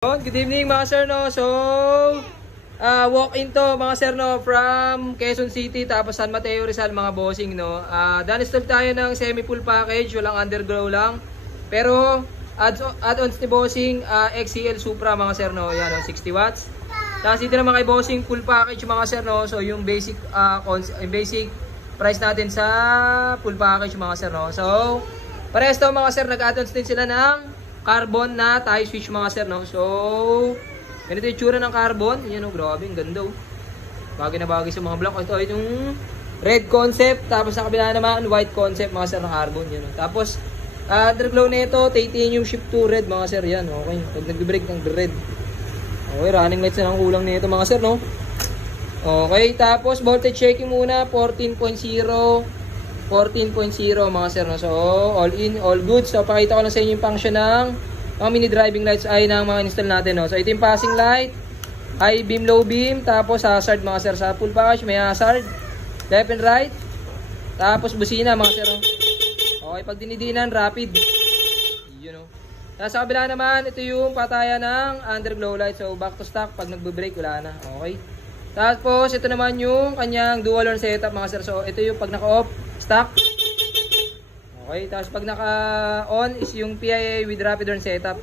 Good evening mga sir, no. So, walk-in to mga sir, no, from Quezon City tapos San Mateo Rizal mga bossing, no. Dan-install tayo ng semi-full package, walang underglow lang. Pero add-ons ni bossing, XCL Supra mga sir, no. Yan, no, 60 watts. Tapos dito naman kay bossing full package mga sir, no. So, yung basic basic price natin sa full package mga sir, no. So, parehas to mga sir, nag-add-ons din sila ng carbon na tie switch mga sir, no. So, ganito yung tsura ng carbon. Yan, oh, grabe, ang ganda, oh. Bagay na bagay sa mga block. Ito yung red concept. Tapos sa kabila naman, white concept mga sir ng carbon. Yan, oh. Tapos, underglow na ito, titanium shift to red mga sir. Yan, okay. Pag nag-break ng red. Okay, running lights na ang kulang nito mga sir, no. Okay, tapos voltage checking muna, 14.0 mga sir, no? So, all in, all good. So, pakita ko na sa inyo yung function ng mga mini driving lights ay ng mga install natin, no? So, ito yung passing light, high beam, low beam, tapos hazard mga sir. Sa full package, may hazard, left and right, tapos busina mga sir, no? Okay, pag dinidinan, rapid. Yun, no? Tapos sa kabila naman, ito yung patayan ng underglow light. So, back to stock, pag nagbe-brake, wala na. Okay? Tapos, ito naman yung kanyang dual horn setup mga sir. So, ito yung pag naka-off, stock. Okay, tapos pag naka-on is yung PIA with rapid horn setup.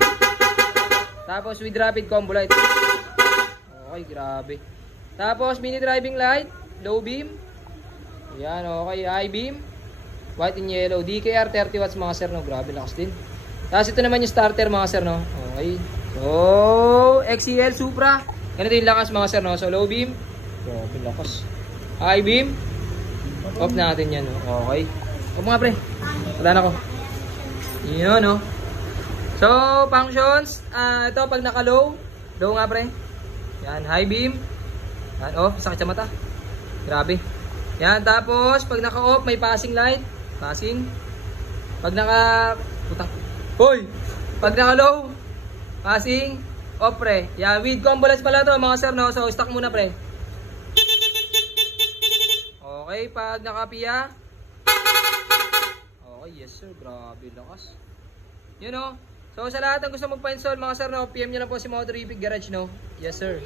Tapos with rapid combo light. Okay, grabe. Tapos mini driving light, low beam. Yan, okay, high beam, white and yellow. DKR 30 watts mga sir, no. Grabe, lakas din. Tapos ito naman yung starter mga sir, no. Okay. So, XCL Supra. Ganito yung lakas mga sir, no. So, low beam. Grabe, lakas. High beam. Off natin yan, no? Okay. Off mga pre. Wala na ko. Yun, no? So, functions. Ito, pag naka-low. Low nga pre. Yan, high beam. Yan, off. Sakit sa mata. Grabe. Yan, tapos, pag naka-off, may passing light. Passing. Pag naka... Putang. Hoy! Pag naka-low, passing. Off pre. Yan, with combo lights pala to mga sir, no? So, stock muna pre. Okay, pag nakapiya. Okay, yes sir, grabe lakas. Yun, no. So sa lahat ng gusto magpa-install mga sir, no, PM nyo na po si Motor Ibig Garage, no. Yes sir.